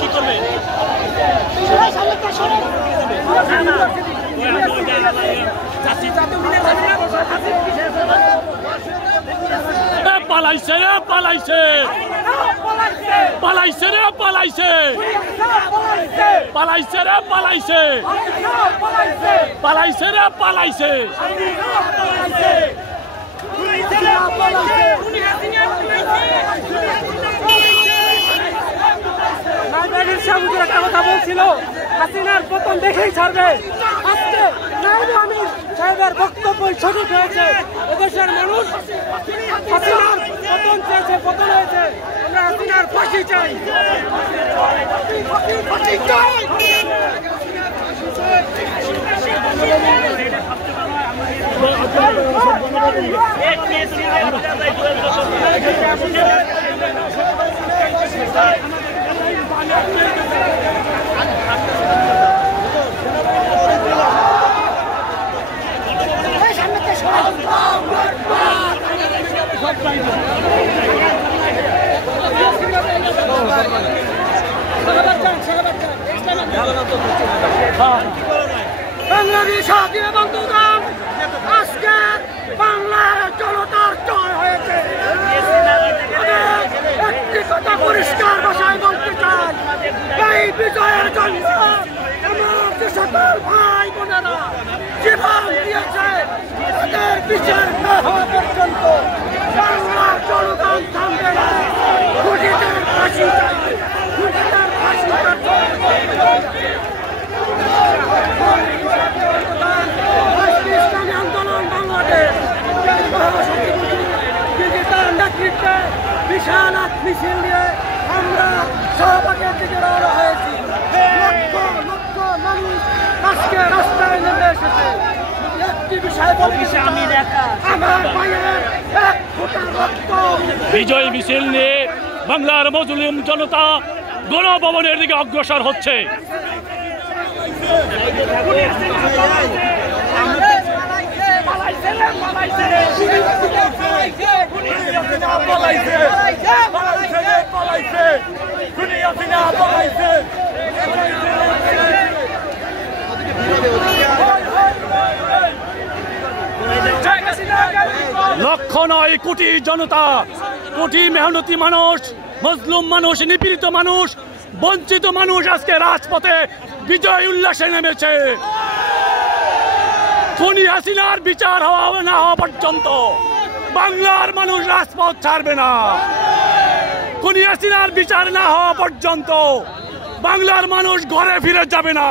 কি করবে? পালাইছে রে পালাইছে, পালাইছে রে পালাইছে, পালাইছে রে পালাইছে, পালাইছে রে পালাইছে। একটা কথা বলছিল, হাসিনার পতন দেখেই ছাড়বে। আজকে নায়েবে আমির সাহেবের বক্তব্য সঠিক হয়েছে। এদেশের মানুষ হাসিনার পতন চেয়েছে, পতন হয়েছে। আমরা হাসিনার ফাঁসি চাই। বাংলাদেশ স্বাধীন বন্ধুগণ, আজকে বাংলার জনতার জয় হয়েছে। একটি কথা পরিষ্কার ভাষায় বলতে চাই, এই বিজয়ের জন্য আমার যে সকল ভাই বোনেরা জীবন দিয়েছে, তাদের বিচার না হওয়া পর্যন্ত বাংলার জনগণ থামবে না। খুনিদের ফাঁসি চাই, খুনিদের ফাঁসি ইসলামী আন্দোলন বাংলাদেশ তার নেতৃত্বে বিশাল এক মিছিল নিয়ে আমরা শাহবাগের দিকে রওনা হয়েছি। লক্ষ লক্ষ মানুষ আজকে রাস্তায় নেমে এসেছে। একটি বিষয় আমার ভাইয়ের এক ফোঁটা রক্ত। বিজয় মিছিল নিয়ে বাংলার মজলুম জনতা গণভবনের দিকে অগ্রসর হচ্ছে। লক্ষ নয় কোটি জনতা, কোটি মেহনতি মানুষ, মজলুম মানুষ, নিপীড়িত মানুষ, বঞ্চিত মানুষ আজকে রাজপথে বিজয় উল্লাসে নেমেছে। খুনি হাসিনার বিচার হওয়া না হওয়া পর্যন্ত বাংলার মানুষ রাজপথ ছাড়বে না। খুনি হাসিনার বিচার না হওয়া পর্যন্ত বাংলার মানুষ ঘরে ফিরে যাবে না।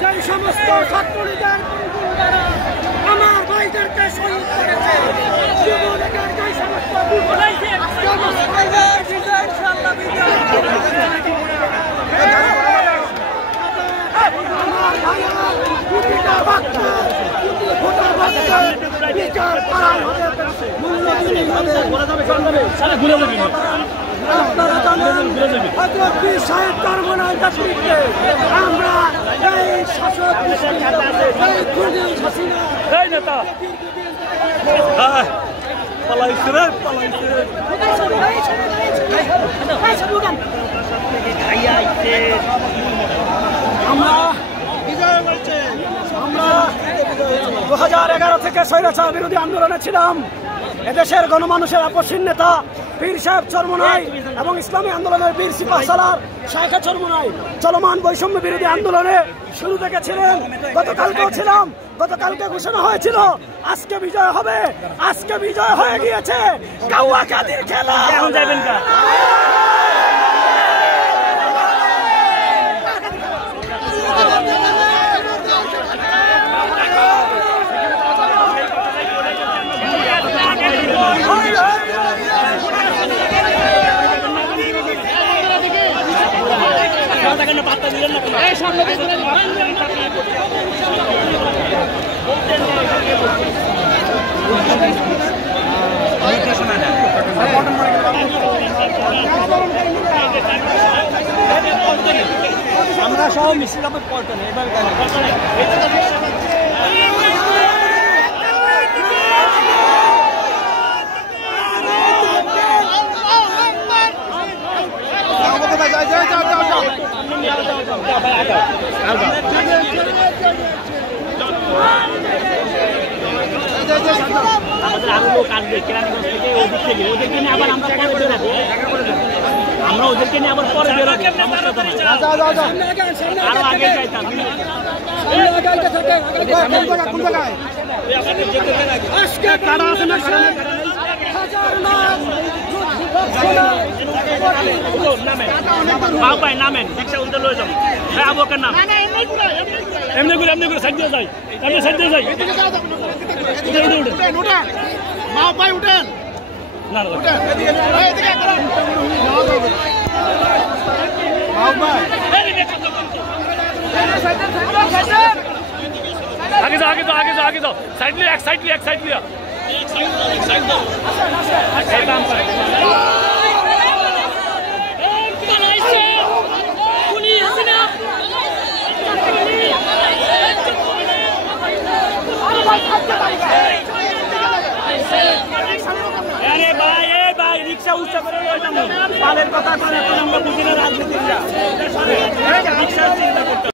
যে সমস্ত ছাত্রলীগের আমার ভাইদেরকে শহীদ করেছে, আপনারা জানেন সাহেব চরমনায় নেতৃত্বে আমরা এই শাসক এই নেতা পালাইছে রে পালাইছে। আমরা 2011 থেকে স্বৈরাচার বিরোধী আন্দোলনে ছিলাম। এদেশের গণমানুষের আপসীন নেতা পীর সাহেব চরমনাই এবং ইসলামী আন্দোলনের বীর সিপাহসালার শায়খা চরমনাই চলমান বৈষম্য বিরোধী আন্দোলনে শুরু থেকে ছিলেন। গতকালকেও ছিলাম, গতকালকে ঘোষণা হয়েছিল আজকে বিজয় হবে। আজকে বিজয় হয়ে গিয়েছে। কাউয়া কাদির খেলা যাবেন না। আমরা সহ মিছিল পল্টন এবার আমাদের আরো লোক আসবে কেরানীগঞ্জ থেকে ওদিক থেকে ওদেরকে নিয়ে আবার আমরা পরে বেরোবো আমরা ওদেরকে নিয়ে আবার পরে বেরোবো আরো আগে যাইতাম ভাই নামেন রিক্সা উল্টে লয়ে যাবো হ্যাঁ আবুকের নাম এমনি করে সাইড দিয়ে যাই আপনি সাইড দিয়ে যাই মা ভাই উঠেন না आगे जाओ साइड लिया एक साइड लिया अरे भाई रिक्शा उच्च करे पालेर कथा बुझी ना राजनीति रिक्शा चिंता